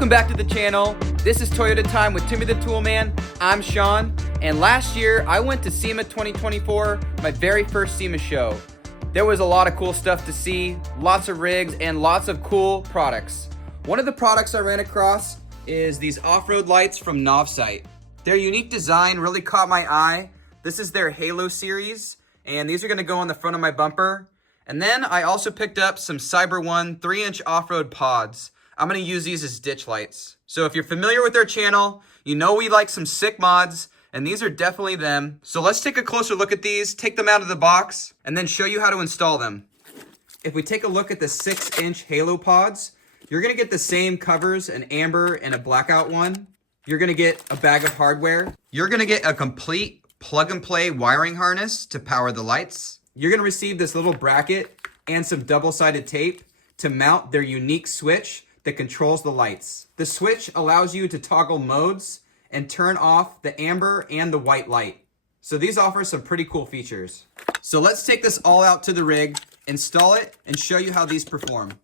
Welcome back to the channel. This is Toyota Time with Timmy the Toolman. I'm Sean, and last year I went to SEMA 2024, my very first SEMA show. There was a lot of cool stuff to see, lots of rigs, and lots of cool products. One of the products I ran across is these off-road lights from NOVSIGHT. Their unique design really caught my eye. This is their Halo series, and these are gonna go on the front of my bumper. And then I also picked up some Cyber1 3-inch off-road pods. I'm gonna use these as ditch lights. So if you're familiar with their channel, you know we like some sick mods, and these are definitely them. So let's take a closer look at these, take them out of the box, and then show you how to install them. If we take a look at the 6-inch Halo pods, you're gonna get the same covers, an amber and a blackout one. You're gonna get a bag of hardware. You're gonna get a complete plug-and-play wiring harness to power the lights. You're gonna receive this little bracket and some double-sided tape to mount their unique switch that controls the lights. The switch allows you to toggle modes and turn off the amber and the white light. So these offer some pretty cool features. So let's take this all out to the rig, install it, and show you how these perform.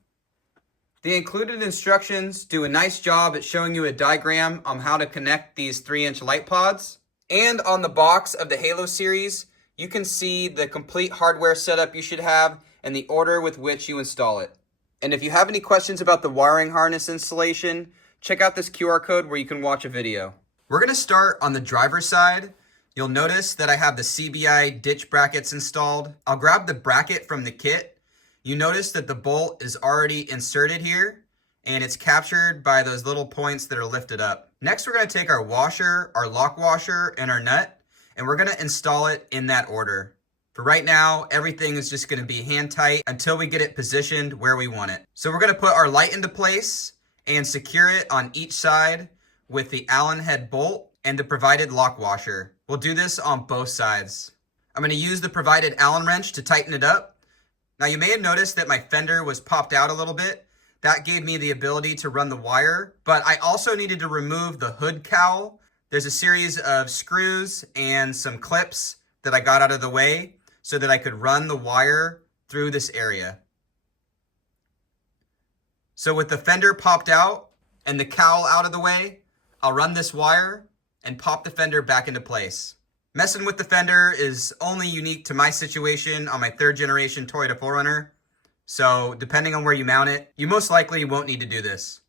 The included instructions do a nice job at showing you a diagram on how to connect these 3-inch light pods. And on the box of the Halo series, you can see the complete hardware setup you should have and the order with which you install it. And if you have any questions about the wiring harness installation, check out this QR code where you can watch a video. We're gonna start on the driver's side. You'll notice that I have the CBI ditch brackets installed. I'll grab the bracket from the kit. You notice that the bolt is already inserted here and it's captured by those little points that are lifted up. Next, we're gonna take our washer, our lock washer, and our nut, and we're gonna install it in that order. For right now, everything is just gonna be hand tight until we get it positioned where we want it. So we're gonna put our light into place and secure it on each side with the Allen head bolt and the provided lock washer. We'll do this on both sides. I'm gonna use the provided Allen wrench to tighten it up. Now you may have noticed that my fender was popped out a little bit. That gave me the ability to run the wire, but I also needed to remove the hood cowl. There's a series of screws and some clips that I got out of the way so that I could run the wire through this area. So with the fender popped out and the cowl out of the way, I'll run this wire and pop the fender back into place. Messing with the fender is only unique to my situation on my 3rd generation Toyota 4Runner. So depending on where you mount it, you most likely won't need to do this.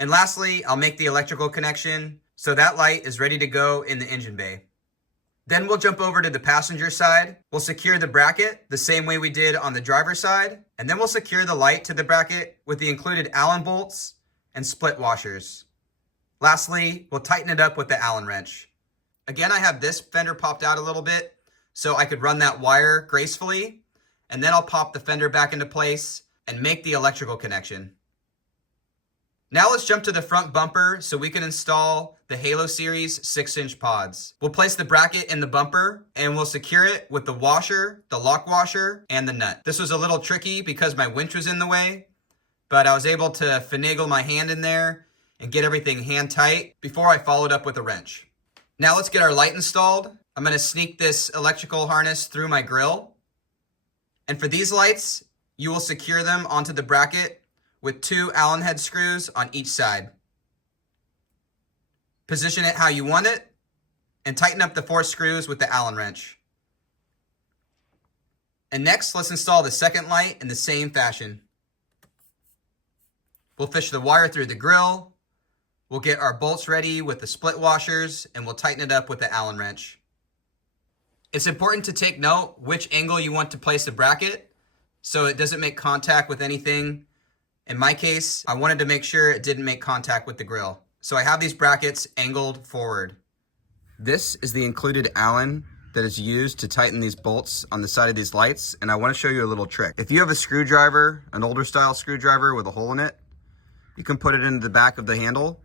And lastly, I'll make the electrical connection so that light is ready to go in the engine bay. Then we'll jump over to the passenger side. We'll secure the bracket the same way we did on the driver's side. And then we'll secure the light to the bracket with the included Allen bolts and split washers. Lastly, we'll tighten it up with the Allen wrench. Again, I have this fender popped out a little bit so I could run that wire gracefully. And then I'll pop the fender back into place and make the electrical connection. Now let's jump to the front bumper so we can install the Halo series 6-inch pods. We'll place the bracket in the bumper and we'll secure it with the washer, the lock washer, and the nut. This was a little tricky because my winch was in the way, but I was able to finagle my hand in there and get everything hand tight before I followed up with a wrench. Now let's get our light installed. I'm gonna sneak this electrical harness through my grill. And for these lights, you will secure them onto the bracket with 2 Allen head screws on each side. Position it how you want it and tighten up the 4 screws with the Allen wrench. And next, let's install the second light in the same fashion. We'll fish the wire through the grill. We'll get our bolts ready with the split washers and we'll tighten it up with the Allen wrench. It's important to take note which angle you want to place the bracket so it doesn't make contact with anything. In my case, I wanted to make sure it didn't make contact with the grill. So I have these brackets angled forward. This is the included Allen that is used to tighten these bolts on the side of these lights. And I want to show you a little trick. If you have a screwdriver, an older style screwdriver with a hole in it, you can put it into the back of the handle.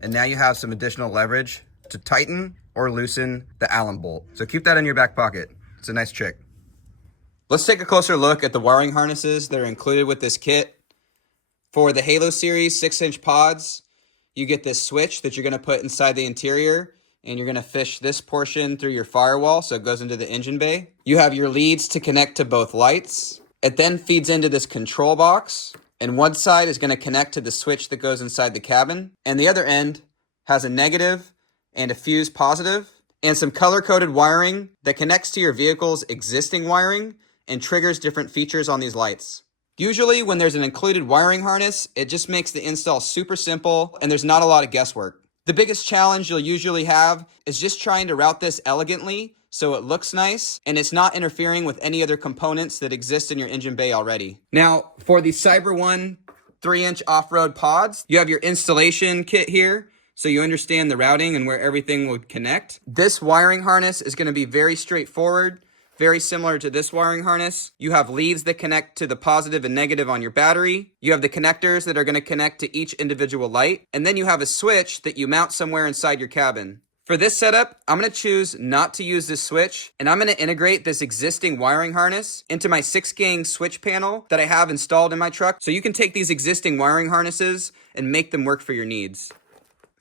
And now you have some additional leverage to tighten or loosen the Allen bolt. So keep that in your back pocket. It's a nice trick. Let's take a closer look at the wiring harnesses that are included with this kit. For the Halo series 6-inch pods, you get this switch that you're gonna put inside the interior and you're gonna fish this portion through your firewall so it goes into the engine bay. You have your leads to connect to both lights. It then feeds into this control box And one side is going to connect to the switch that goes inside the cabin, and the other end has a negative and a fuse positive, and some color-coded wiring that connects to your vehicle's existing wiring and triggers different features on these lights. Usually when there's an included wiring harness, it just makes the install super simple and there's not a lot of guesswork. The biggest challenge you'll usually have is just trying to route this elegantly so it looks nice and it's not interfering with any other components that exist in your engine bay already. Now, for the Cyber1 3-inch off-road pods, you have your installation kit here, so you understand the routing and where everything would connect. This wiring harness is going to be very straightforward, very similar to this wiring harness. You have leads that connect to the positive and negative on your battery. You have the connectors that are going to connect to each individual light. And then you have a switch that you mount somewhere inside your cabin. For this setup, I'm going to choose not to use this switch, and I'm going to integrate this existing wiring harness into my 6-gang switch panel that I have installed in my truck. So you can take these existing wiring harnesses and make them work for your needs.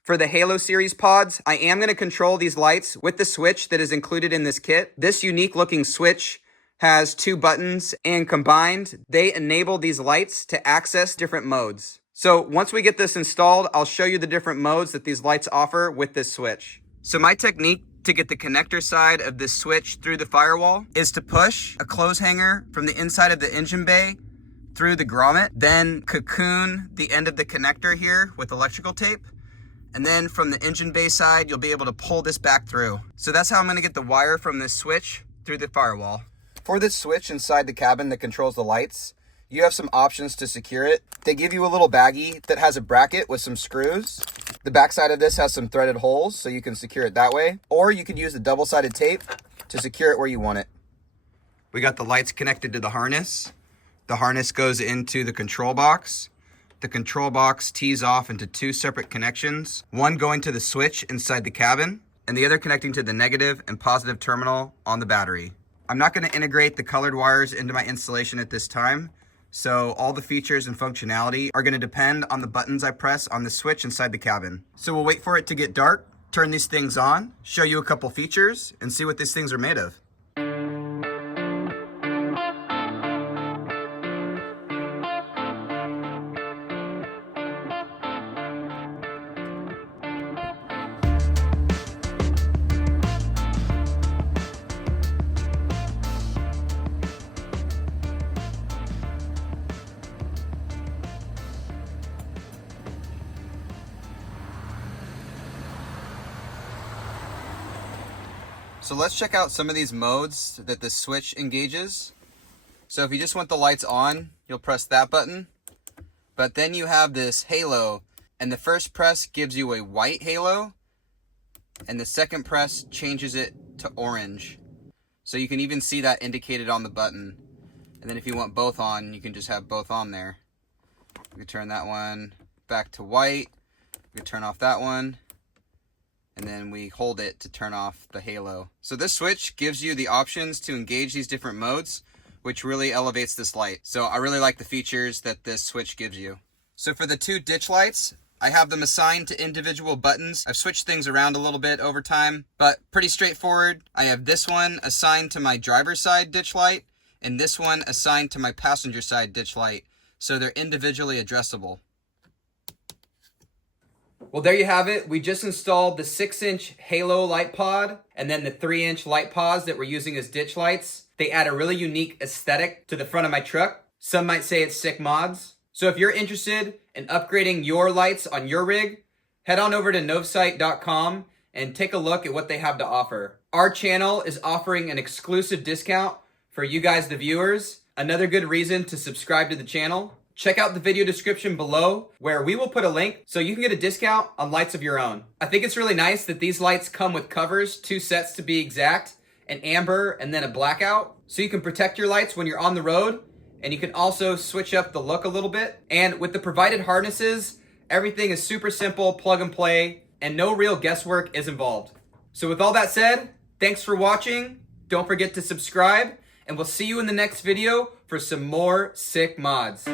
For the Halo series pods, I am going to control these lights with the switch that is included in this kit. This unique looking switch has 2 buttons, and combined, they enable these lights to access different modes. So once we get this installed, I'll show you the different modes that these lights offer with this switch. So my technique to get the connector side of this switch through the firewall is to push a clothes hanger from the inside of the engine bay through the grommet, then cocoon the end of the connector here with electrical tape. And then from the engine bay side, you'll be able to pull this back through. So that's how I'm going to get the wire from this switch through the firewall. For this switch inside the cabin that controls the lights, you have some options to secure it. They give you a little baggie that has a bracket with some screws. The backside of this has some threaded holes, so you can secure it that way. Or you can use the double-sided tape to secure it where you want it. We got the lights connected to the harness. The harness goes into the control box. The control box tees off into 2 separate connections, one going to the switch inside the cabin, and the other connecting to the negative and positive terminal on the battery. I'm not going to integrate the colored wires into my installation at this time, so all the features and functionality are going to depend on the buttons I press on the switch inside the cabin. So we'll wait for it to get dark, turn these things on, show you a couple features, and see what these things are made of. So let's check out some of these modes that the switch engages. So if you just want the lights on, you'll press that button. But then you have this halo, and the first press gives you a white halo, and the second press changes it to orange. So you can even see that indicated on the button. And then if you want both on, you can just have both on there. You can turn that one back to white. You can turn off that one. And then we hold it to turn off the halo. So this switch gives you the options to engage these different modes, which really elevates this light. So I really like the features that this switch gives you. So for the 2 ditch lights, I have them assigned to individual buttons. I've switched things around a little bit over time, but pretty straightforward. I have this one assigned to my driver's side ditch light, and this one assigned to my passenger side ditch light. So they're individually addressable. Well, there you have it. We just installed the 6-inch Halo light pod and then the 3-inch light pods that we're using as ditch lights. They add a really unique aesthetic to the front of my truck. Some might say it's sick mods. So if you're interested in upgrading your lights on your rig, head on over to NOVSIGHT.com and take a look at what they have to offer. Our channel is offering an exclusive discount for you guys, the viewers. Another good reason to subscribe to the channel. Check out the video description below where we will put a link so you can get a discount on lights of your own. I think it's really nice that these lights come with covers, 2 sets to be exact, an amber and then a blackout. So you can protect your lights when you're on the road, and you can also switch up the look a little bit. And with the provided harnesses, everything is super simple, plug and play, and no real guesswork is involved. So with all that said, thanks for watching. Don't forget to subscribe, and we'll see you in the next video for some more sick mods.